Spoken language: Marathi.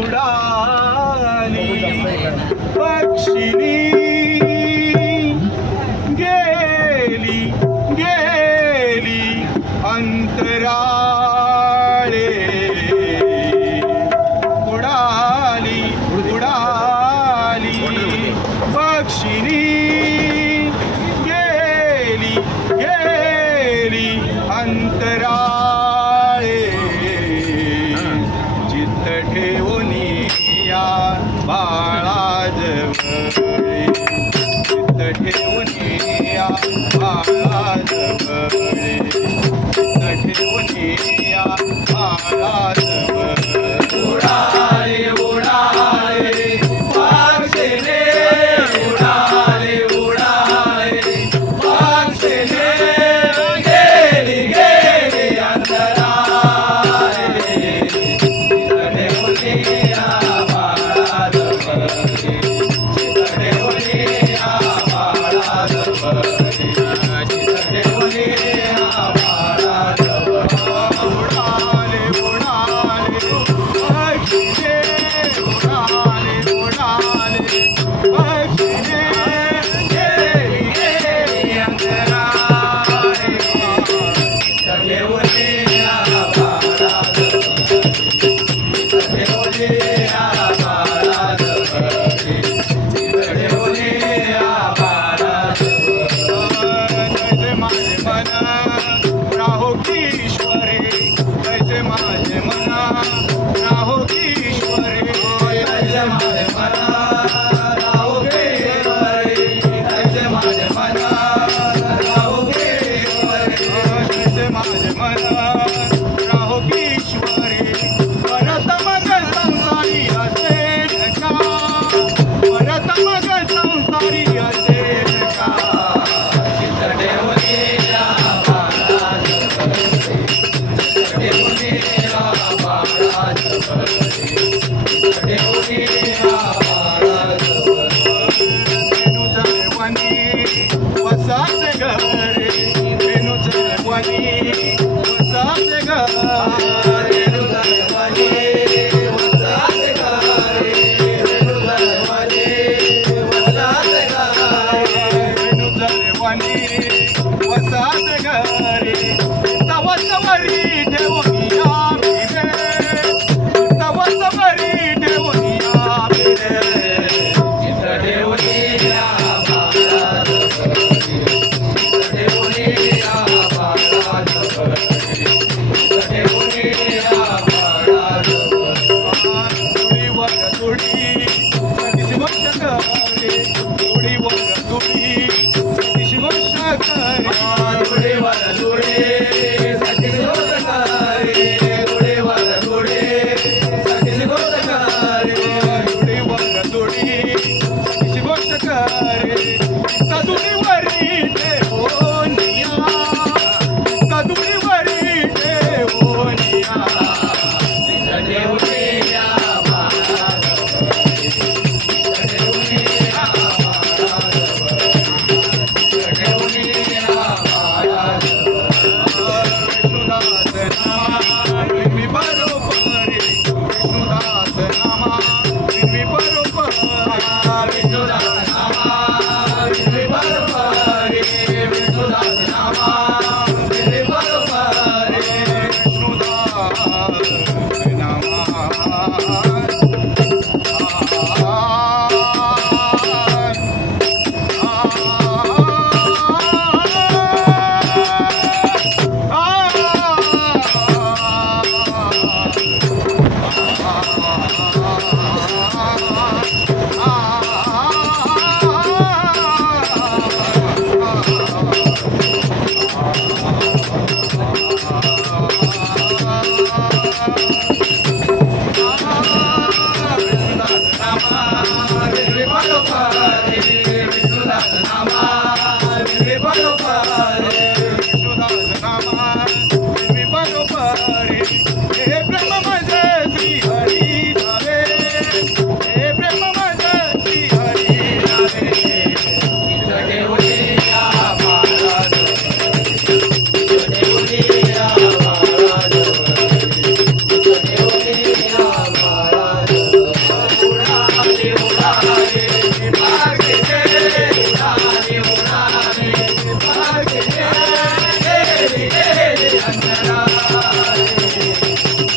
उडाली पक्षिणी गेली गेली अंतराळे उडाली उडाली पक्षिणी गेली गेली अंतराळे चित्त ठेवून या बाळाजवळे चित्त ठेवून या बाळाजवळे चित्त ठेवून या बाळाजवळे उडाले उडाले पक्षिणे उडाले उडाले पक्षिणे गेली गेली अंतराळे चित्त ठेवून या बाळाजवळे चित्त ठेवून या बाळाजवळे चित्त ठेवून या बाळाजवळे उडाले उडाले पक्षिणे उडाले उडाले पक्षिणे गेली गेली अंतराळे चित्त ठेवून या बाळाजवळे चित्त ठेवून या बाळाजवळे चित्त ठेवून या बाळाजवळे कैसे माझे मन राहो ईश्वरे कैसे माझे मन राहो ईश्वरे कैसे माझे मन राहो ईश्वरे कैसे माझे मन राहो ईश्वरे कैसे माझे मन राहो ईश्वरे परत मग संसारी असेल का परत मग संसारी असेल का चित्त ठेवून या बाळाजवळे चित्त ठेवून या बाळाजवळे चित्त ठेवून या बाळाजवळे रेणूचे वनी वसाचे घरे रेणूचे वनी वसाचे घरे रेणूचे वनी वसाचे घरे रेणूचे वनी वसाचे घरे रेणूचे वनी वसाचे घरे तवसवरी ठेवून या भिरे तवसवरी ठेवून या भिरे चित्त ठेवून या बाळाजवळे चित्त ठेवून या बाळाजवळे चित्त ठेवून या बाळाजवळे तुडीवर तुडी सतीश गोष्ट करे तुडीवर तुडी सतीश गोष्ट करे तुडीवर तुडी सतीश गोष्ट करे तुडीवर तुडी सतीश गोष्ट करे तुडीवर तुडी सतीश गोष्ट करे कदुडीवरी ठेवून या कदुडीवरी ठेवून या चित्त ठेवून या बाळाजवळे रे